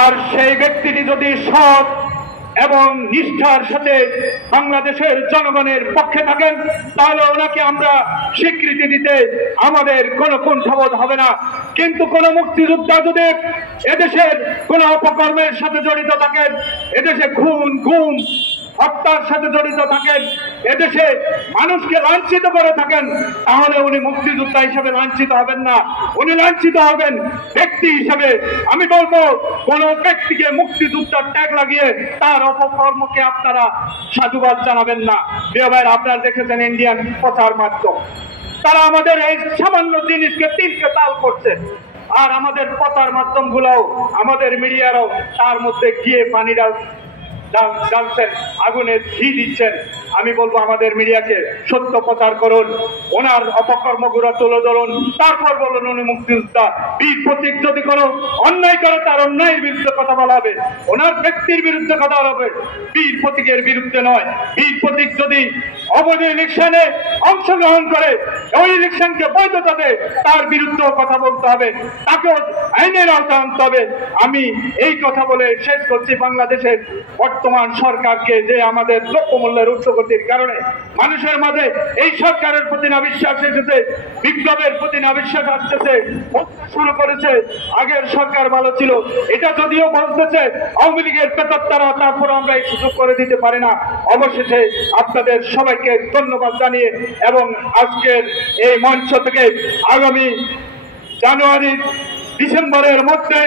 আর সেই ব্যক্তিটি যদি সৎ এবং নিষ্ঠার সাথে বাংলাদেশের জনগণের পক্ষে থাকেন, তাহলে ওনাকে আমরা স্বীকৃতি দিতে আমাদের কোনো কুণ্ঠাবোধ হবে না। কিন্তু কোন মুক্তিযোদ্ধা যদি এদেশের কোন অপকর্মের সাথে জড়িত থাকেন, এদেশে খুন গুম হত্যার সাথে জড়িত থাকেন, এদেশে মানুষকে লাঞ্ছিত করে থাকেন, তাহলে উনি মুক্তিযোদ্ধা হিসেবে লাঞ্ছিত হবেন না, উনি লাঞ্ছিত হবেন ব্যক্তি হিসেবে। আমি বলবো কোন ব্যক্তিকে মুক্তিযোদ্ধার ট্যাগ লাগিয়ে তার অপকর্মকে আপনারা সাধুবাদ জানাবেন না। প্রিয় ভাইরা, আপনারা দেখেছেন ইন্ডিয়ান প্রচার মাধ্যম, তারা আমাদের এই সামান্য জিনিসকে তিলকে তাল করছে, আর আমাদের প্রচার মাধ্যম গুলাও আমাদের মিডিয়ারাও তার মধ্যে গিয়ে পানি জ্বালছেন, আগুনে ঘি দিচ্ছেন। আমি বলবো আমাদের মিডিয়াকে সত্য প্রচার করুন, ওনার অপকর্মগুলো তুলে ধরুন, তারপর বলুন উনি মুক্তিযোদ্ধা। বীর প্রতীক যদি কোনো অন্যায় করে তার অন্যায়ের বিরুদ্ধে কথা বলা হবে, ওনার ব্যক্তির বিরুদ্ধে কথা হবে, বীর প্রতীকের বিরুদ্ধে নয়। বীর প্রতীক যদি অবৈধ ইলেকশনে অংশগ্রহণ করে, ওই ইলেকশনকে বৈধতা দেয়, তার বিরুদ্ধেও কথা বলতে হবে, তাকেও আইনের আওতায় আনতে হবে। আমি এই কথা বলে শেষ করছি। বাংলাদেশের বর্তমান সরকারকে যে আমাদের দ্রব্যমূল্যের উচ্চগতির কারণে মানুষের মাঝে এই সরকারের প্রতি না বিশ্বাস এসেছে, বিপ্লবের প্রতি না বিশ্বাস আসতেছে, শুরু করেছে আগের সরকার ভালো ছিল, এটা যদিও বলতেছে আওয়ামী লীগের পেতাত্তারা, তারপর আমরা এই সুযোগ করে দিতে পারি না। অবশেষে আপনাদের সবাইকে ধন্যবাদ জানিয়ে এবং আজকের এই মঞ্চ থেকে আগামী জানুয়ারি ডিসেম্বরের মধ্যে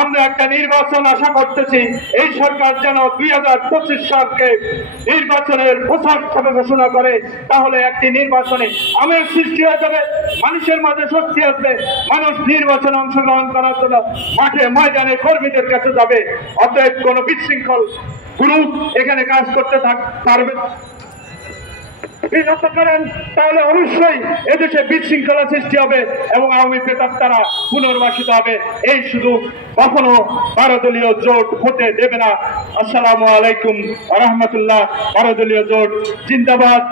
আমরা একটা নির্বাচন আশা করতেছি। এই সরকার যেন 2025 সালকে নির্বাচনের প্রচার হিসেবে ঘোষণা করে, তাহলে একটি নির্বাচনে আমের সৃষ্টি হয়ে যাবে, মানুষের মাঝে শক্তি আসবে, মানুষ নির্বাচনে অংশগ্রহণ করার জন্য মাঠে ময়দানে কর্মীদের কাছে যাবে। অতএব কোনো বিশৃঙ্খল গ্রুপ এখানে কাজ করতে পারবে করেন, তাহলে অবশ্যই এদেশে বিশৃঙ্খলা সৃষ্টি হবে এবং আওয়ামী প্রেতাত্মারা পুনর্বাসিত হবে। এই সুযোগ কখনো 12 দলীয় জোট হতে দেবে না। আসসালামু আলাইকুম ওয়া রাহমাতুল্লাহ। 12 দলীয় জোট জিন্দাবাদ,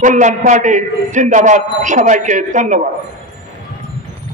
কল্যাণ পার্টি জিন্দাবাদ। সবাইকে ধন্যবাদ।